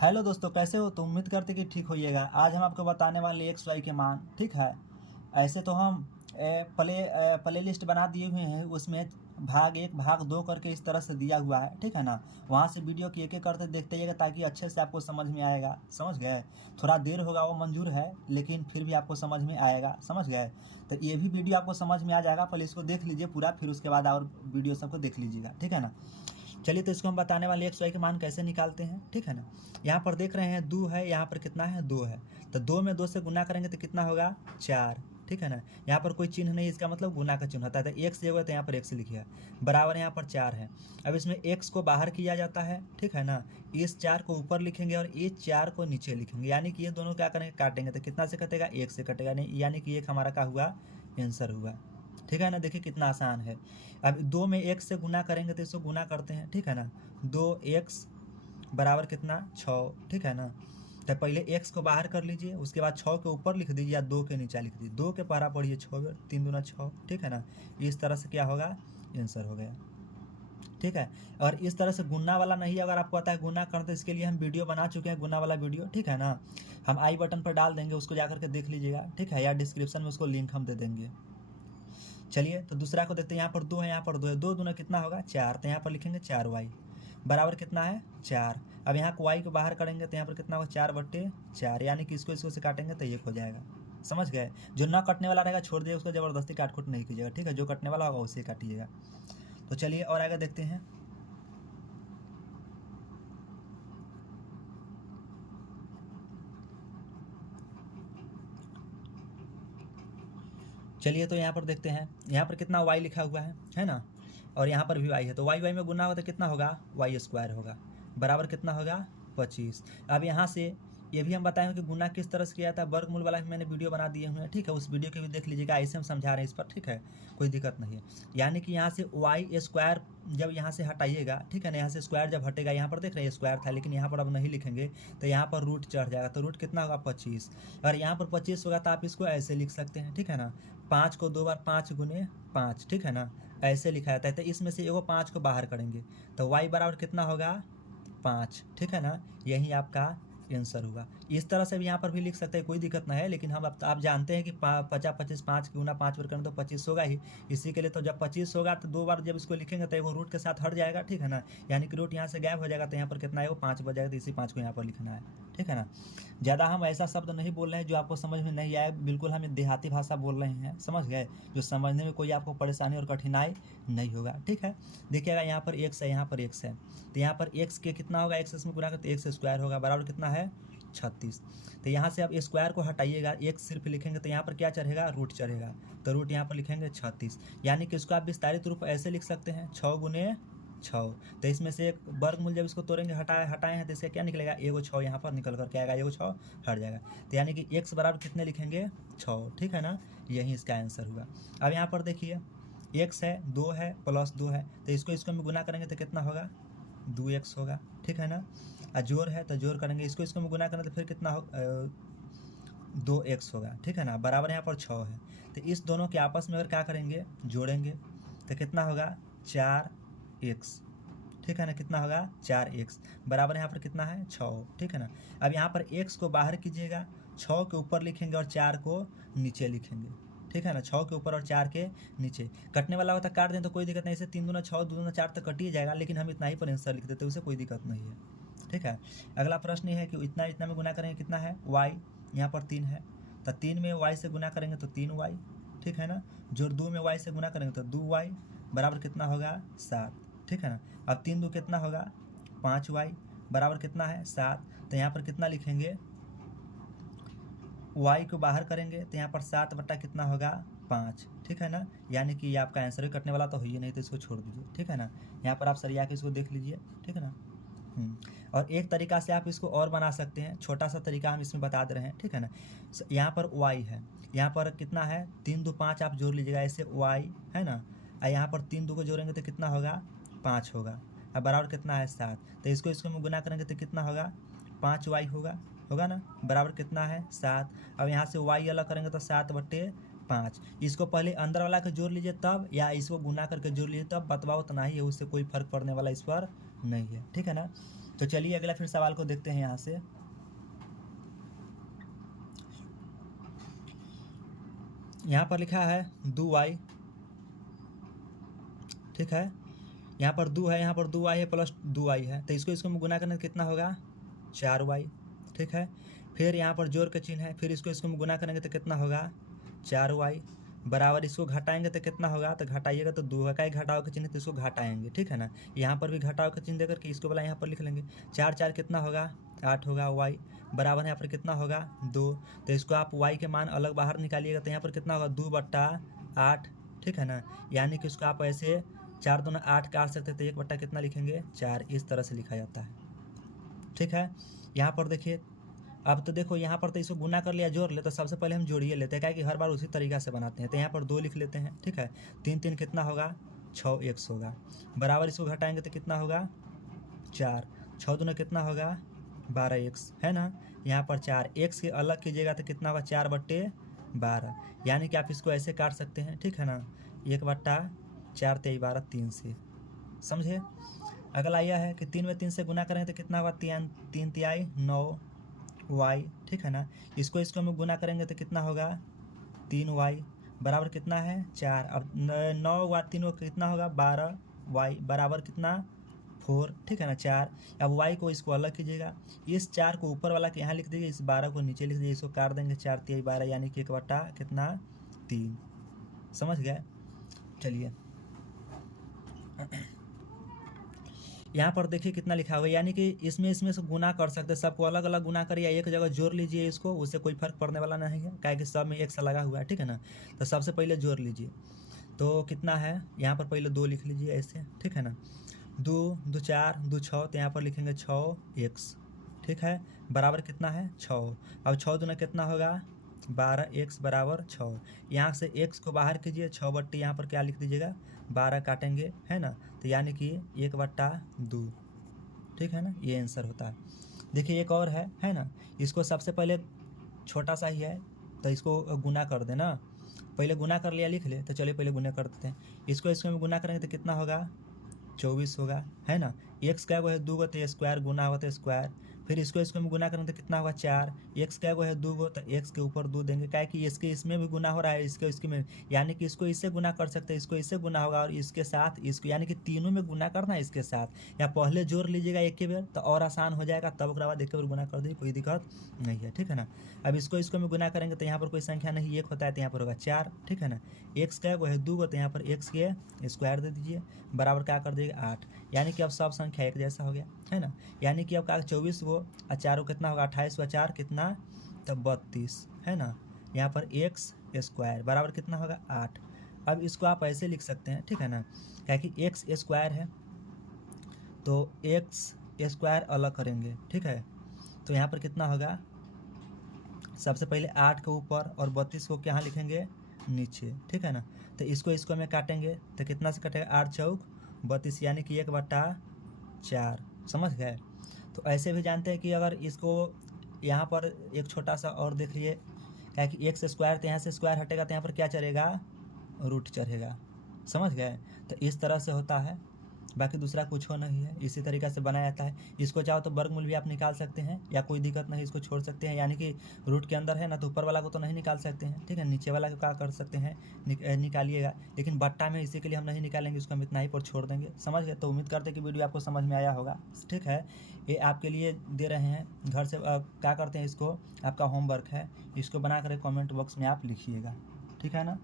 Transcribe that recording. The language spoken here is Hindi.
हेलो दोस्तों, कैसे हो? तो उम्मीद करते कि ठीक होइएगा। आज हम आपको बताने वाले एक्स वाई के मान, ठीक है। ऐसे तो हम प्ले लिस्ट बना दिए हुए हैं, उसमें भाग एक भाग दो करके इस तरह से दिया हुआ है, ठीक है ना। वहाँ से वीडियो की एक एक करते देखते जाइएगा ताकि अच्छे से आपको समझ में आएगा। समझ गए? थोड़ा देर होगा वो मंजूर है, लेकिन फिर भी आपको समझ में आएगा। समझ गए? तो ये भी वीडियो आपको समझ में आ जाएगा। पहले इसको देख लीजिए पूरा, फिर उसके बाद और वीडियो सबको देख लीजिएगा, ठीक है ना। चलिए, तो इसको हम बताने वाले एक्स वाई के मान कैसे निकालते हैं, ठीक है ना। यहाँ पर देख रहे हैं दो है, यहाँ पर कितना है? दो है। तो दो में दो से गुना करेंगे तो कितना होगा? चार, ठीक है ना। यहाँ पर कोई चिन्ह नहीं, इसका मतलब गुना का चिन्ह होता है। तो एक्स जो है तो यहाँ पर एक्स लिखिए, बराबर यहाँ पर चार है। अब इसमें एक्स को बाहर किया जाता है, ठीक है ना। इस चार को ऊपर लिखेंगे और इस चार को नीचे लिखेंगे, यानी कि ये दोनों क्या करेंगे? काटेंगे। तो कितना से कटेगा? एक से कटेगा, नहीं यानी कि एक हमारा क्या हुआ? आंसर हुआ, ठीक है ना। देखिए कितना आसान है। अब दो में एक से गुना करेंगे तो इसको गुना करते हैं, ठीक है ना। दो एक्स बराबर कितना? छः, ठीक है ना। तो पहले एक्स को बाहर कर लीजिए, उसके बाद छः के ऊपर लिख दीजिए या दो के नीचे लिख दीजिए। दो के पहरा पढ़िए, छः तीन दूना छः, ठीक है ना। इस तरह से क्या होगा? आंसर हो गया, ठीक है। और इस तरह से गुना वाला नहीं, अगर आपको पता है गुना करना तो इसके लिए हम वीडियो बना चुके हैं, गुना वाला वीडियो, ठीक है ना। हम आई बटन पर डाल देंगे, उसको जाकर के देख लीजिएगा, ठीक है, या डिस्क्रिप्शन में उसको लिंक हम दे देंगे। चलिए, तो दूसरा को देखते हैं। यहाँ पर दो है, यहाँ पर दो है, दो दूना कितना होगा? चार। तो यहाँ पर लिखेंगे चार वाई बराबर कितना है? चार। अब यहाँ को वाई को बाहर करेंगे तो यहाँ पर कितना होगा? चार बट्टे चार, यानी कि इसको इसको से काटेंगे तो एक हो जाएगा। समझ गए? जो ना कटने वाला रहेगा छोड़ दिए, उसको ज़बरदस्ती काट कूट नहीं कीजिएगा, ठीक है। जो कटने वाला होगा उसे काटिएगा। तो चलिए और आगे देखते हैं। चलिए, तो यहाँ पर देखते हैं। यहाँ पर कितना वाई लिखा हुआ है ना। और यहाँ पर भी वाई है, तो वाई वाई में गुना होगा तो कितना होगा? वाई स्क्वायर होगा, बराबर कितना होगा? 25। अब यहाँ से ये भी हम बताएंगे कि गुना किस तरह से किया था। वर्गमूल वाला भी मैंने वीडियो बना दिए हुए हैं, ठीक है। उस वीडियो के भी देख लीजिएगा, ऐसे हम समझा रहे हैं इस पर, ठीक है। कोई दिक्कत नहीं है। यानी कि यहाँ से वाई स्क्वायर जब यहाँ से हटाइएगा, ठीक है ना, यहाँ से स्क्वायर जब हटेगा, यहाँ पर देख रहे हैं स्क्वायर था, लेकिन यहाँ पर अब नहीं लिखेंगे तो यहाँ पर रूट चढ़ जाएगा। तो रूट कितना होगा? 25। और यहाँ पर 25 होगा तो आप इसको ऐसे लिख सकते हैं, ठीक है ना। 5 को दो बार 5 गुने 5, ठीक है ना, ऐसे लिखा जाता है। तो इसमें से एगो 5 को बाहर करेंगे तो वाई बराबर कितना होगा? 5, ठीक है ना। यही आपका आंसर हुआ। इस तरह से भी यहाँ पर भी लिख सकते हैं, कोई दिक्कत नहीं है, लेकिन हम आप जानते हैं कि 50 25 5 की गुना 5 बार करें तो 25 होगा ही। इसी के लिए तो जब 25 होगा तो दो बार जब इसको लिखेंगे तो वो रूट के साथ हट जाएगा, ठीक है ना। यानी कि रूट यहाँ से गायब हो जाएगा, तो यहाँ पर कितना है? वो 5 बच जाएगा। तो इसी 5 को यहाँ पर लिखना है, ठीक है ना। ज़्यादा हम ऐसा शब्द नहीं बोल रहे हैं जो आपको समझ में नहीं आए, बिल्कुल हम देहाती भाषा बोल रहे हैं, समझ गए। जो समझने में कोई आपको परेशानी और कठिनाई नहीं होगा, ठीक है। देखिएगा यहाँ पर एक्स है, यहाँ पर एक्स है, तो यहाँ पर एक्स के कितना होगा? एक्स में गुना करते एक्स स्क्वायर होगा, बराबर कितना है? 36। तो यहाँ से आप स्क्वायर को हटाइएगा, एक सिर्फ लिखेंगे तो यहाँ पर क्या चढ़ेगा? रूट चढ़ेगा। तो रूट यहाँ पर लिखेंगे 36, यानी कि इसको आप विस्तारित रूप ऐसे लिख सकते हैं, 6 गुने 6। तो इसमें से एक वर्गमूल जब इसको तोड़ेंगे हटाए हैं तो इसका क्या निकलेगा? एगो 6 यहाँ पर निकल कर क्या आएगा? एगो 6 हट जाएगा। तो यानी कि एक्स बराबर कितने लिखेंगे? 6, ठीक है ना। यही इसका आंसर हुआ। अब यहाँ पर देखिए, एक्स है, 2 है, प्लस 2 है, तो इसको में गुना करेंगे तो कितना होगा? 2x होगा, ठीक है ना। और जोड़ है तो जोड़ करेंगे, इसको में गुना करेंगे तो फिर कितना हो? 2x होगा, ठीक है ना। बराबर यहाँ पर 6 है। तो इस दोनों के आपस में अगर क्या करेंगे? जोड़ेंगे तो कितना होगा? 4x, ठीक है ना। कितना होगा? 4x बराबर यहाँ पर कितना है? 6, ठीक है ना। अब यहाँ पर x को बाहर कीजिएगा, 6 के ऊपर लिखेंगे और 4 को नीचे लिखेंगे, ठीक है ना। 6 के ऊपर और 4 के नीचे। कटने वाला होता काट दें तो कोई दिक्कत नहीं, इसे 3 दूना 6 2 दूना 4 तक कट ही जाएगा, लेकिन हम इतना ही पर आंसर लिख देते, उसे कोई दिक्कत नहीं है, ठीक है। अगला प्रश्न ये है कि इतना इतना में गुना करेंगे कितना है? y, यहाँ पर 3 है, तो 3 में y से गुना करेंगे तो 3y, ठीक है ना। जोड़ 2 में y से गुना करेंगे तो 2y बराबर कितना होगा? 7, ठीक है ना। अब 3 2 कितना होगा? 5y बराबर कितना है? 7। तो यहाँ पर कितना लिखेंगे? y को बाहर करेंगे तो यहाँ पर 7 बट्टा कितना होगा? 5, ठीक है ना। यानी कि ये आपका आंसर ही कटने वाला तो हो ही नहीं, तो इसको छोड़ दीजिए, ठीक है ना। यहाँ पर आप सरिया के इसको देख लीजिए, ठीक है ना। और एक तरीका से आप इसको और बना सकते हैं, छोटा सा तरीका हम इसमें बता दे रहे हैं, ठीक है ना। यहाँ पर y है, यहाँ पर कितना है? 3 2 5 आप जोड़ लीजिएगा, ऐसे y है ना। और यहाँ पर 3 2 को जोड़ेंगे तो कितना होगा? 5 होगा। अब बराबर कितना है? 7। तो इसको में गुना करेंगे तो कितना होगा? 5y होगा ना, बराबर कितना है? 7। अब यहाँ से y अलग करेंगे तो 7/5। इसको पहले अंदर वाला के जोड़ लीजिए तब, या इसको गुना करके जोड़ लीजिए तब, बतवाओ तो नहीं है, उससे कोई फर्क पड़ने वाला इस पर नहीं है, ठीक है ना। तो चलिए अगला फिर सवाल को देखते हैं यहाँ से। यहाँ पर लिखा है 2y, ठीक है, यहाँ पर 2 है, यहाँ पर 2y है प्लस 2y है, तो इसको में गुना करने से कितना होगा 4y, ठीक है। फिर यहाँ पर जोड़ के चिन्ह है, फिर इसको में गुना करेंगे तो कितना होगा 4y, बराबर इसको घटाएंगे तो कितना होगा, तो घटाइएगा तो 2 होगा, क्या घटाओ के चिन्ह तो इसको घटाएंगे, ठीक है ना। यहाँ पर भी घटाओ के चिन्ह देकर के इसको वाला यहाँ पर लिख लेंगे, 4 4 कितना होगा 8 होगा, y बराबर यहाँ पर कितना होगा 2, तो इसको आप y के मान अलग बाहर निकालिएगा तो यहाँ पर कितना होगा 2/8, ठीक है ना। यानी कि उसको आप ऐसे 4 दूना 8 काट सकते, तो 1 बट्टा कितना लिखेंगे 4, इस तरह से लिखा जाता है, ठीक है। यहाँ पर देखिए, अब तो देखो यहाँ पर तो इसको गुना कर लिया, जोड़ ले, तो सबसे पहले हम जोड़िए लेते हैं, क्या कि हर बार उसी तरीका से बनाते हैं। तो यहाँ पर 2 लिख लेते हैं, ठीक है, 3 3 कितना होगा 6x होगा, बराबर इसको घटाएंगे तो कितना होगा 4, 6 दूना कितना होगा 12x, है ना। यहाँ पर 4x के अलग कीजिएगा तो कितना होगा 4/12, यानी कि आप इसको ऐसे काट सकते हैं, ठीक है ना, 1/4 × 12 3 से, समझे। अगला यह है कि 3 में 3 से गुना करेंगे तो कितना होगा 3 3 तिहाई 9y, ठीक है ना। इसको में गुना करेंगे तो कितना होगा 3y, बराबर कितना है 4, अब 9 3 कितना होगा 12y, बराबर कितना 4, ठीक है ना 4। अब y को इसको अलग कीजिएगा, इस 4 को ऊपर वाला के यहाँ लिख दीजिए, इस 12 को नीचे लिख दीजिए, इसको काट देंगे 4 तिहाई 12, यानी कि 1/3 कितना 3, समझ गए। चलिए यहाँ पर देखिए कितना लिखा हुआ है, यानी कि इसमें से गुना कर सकते हैं, सबको अलग अलग गुना करिए, एक जगह जोड़ लीजिए इसको, उससे कोई फर्क पड़ने वाला नहीं है, क्या कि सब में एक सा लगा हुआ है, ठीक है ना। तो सबसे पहले जोड़ लीजिए, तो कितना है यहाँ पर पहले 2 लिख लीजिए ऐसे, ठीक है ना, 2 2 4 2 6, तो यहाँ पर लिखेंगे 6x, ठीक है, बराबर कितना है 6। अब 6 दूना कितना होगा 12x बराबर 6, यहाँ से x को बाहर कीजिए, 6/, यहाँ पर क्या लिख दीजिएगा 12 काटेंगे, है ना, तो यानी कि 1/2, ठीक है ना, ये आंसर होता है। देखिए एक और है ना, इसको सबसे पहले छोटा सा ही है, तो इसको गुना कर देना, पहले गुना कर लिया लिख ले, तो चलिए पहले गुना कर देते हैं, इसको में गुना करेंगे तो कितना होगा 24 होगा, है ना। x क्या है 2 तो स्क्वायर गुना होगा तो स्क्वायर, फिर इसको में गुना करेंगे तो कितना होगा 4, x क्या है 2 तो x के ऊपर 2 देंगे, क्या है कि इसके इसमें भी गुना हो रहा है, इसके में, यानी कि इसको इससे गुना कर सकते हैं, इसको इससे गुना होगा और इसके साथ इसको, यानी कि तीनों में गुना करना है इसके साथ, या पहले जोड़ लीजिएगा एक ही बार तो और आसान हो जाएगा, तब उसके बाद एक बार गुना कर दीजिए, कोई दिक्कत नहीं है, ठीक है ना। अब इसको में गुना करेंगे तो यहाँ पर कोई संख्या नहीं 1 होता है, तो यहाँ पर होगा 4, ठीक है ना। x क्या है 2 तो यहाँ पर x के स्क्वायर दे दीजिए, बराबर क्या कर दीजिएगा 8, यानी कि अब सब संख्या एक जैसा हो गया, है ना। यानी कि अब का 24 को और 4 कितना होगा 28 व 4 कितना तो 32, है ना। यहाँ पर x स्क्वायर बराबर कितना होगा 8। अब इसको आप ऐसे लिख सकते हैं, ठीक है ना, क्या कि x स्क्वायर है तो x स्क्वायर अलग करेंगे, ठीक है, तो यहाँ पर कितना होगा, सबसे पहले 8 के ऊपर और 32 को यहाँ लिखेंगे नीचे, ठीक है ना। तो इसको में काटेंगे तो कितना से कटेगा 8 चौक 32, यानी कि 1/4, समझ गए। तो ऐसे भी जानते हैं कि अगर इसको यहाँ पर एक छोटा सा और देख लिए, क्या कि x स्क्वायर, तो यहाँ से स्क्वायर हटेगा तो यहाँ पर क्या चढ़ेगा रूट चढ़ेगा, समझ गए। तो इस तरह से होता है, बाकी दूसरा कुछ हो नहीं है, इसी तरीक़ा से बनाया जाता है। इसको चाहो तो वर्गमूल भी आप निकाल सकते हैं, या कोई दिक्कत नहीं, इसको छोड़ सकते हैं, यानी कि रूट के अंदर है ना, तो ऊपर वाला को तो नहीं निकाल सकते हैं, ठीक है, नीचे वाला को क्या कर सकते हैं निकालिएगा, लेकिन बट्टा में इसी के लिए हम नहीं निकालेंगे, उसको हम इतना ही पर छोड़ देंगे, समझ गए। तो उम्मीद करते हैं कि वीडियो आपको समझ में आया होगा, ठीक है। ये आपके लिए दे रहे हैं, घर से क्या करते हैं, इसको आपका होमवर्क है, इसको बना कर कॉमेंट बॉक्स में आप लिखिएगा, ठीक है ना।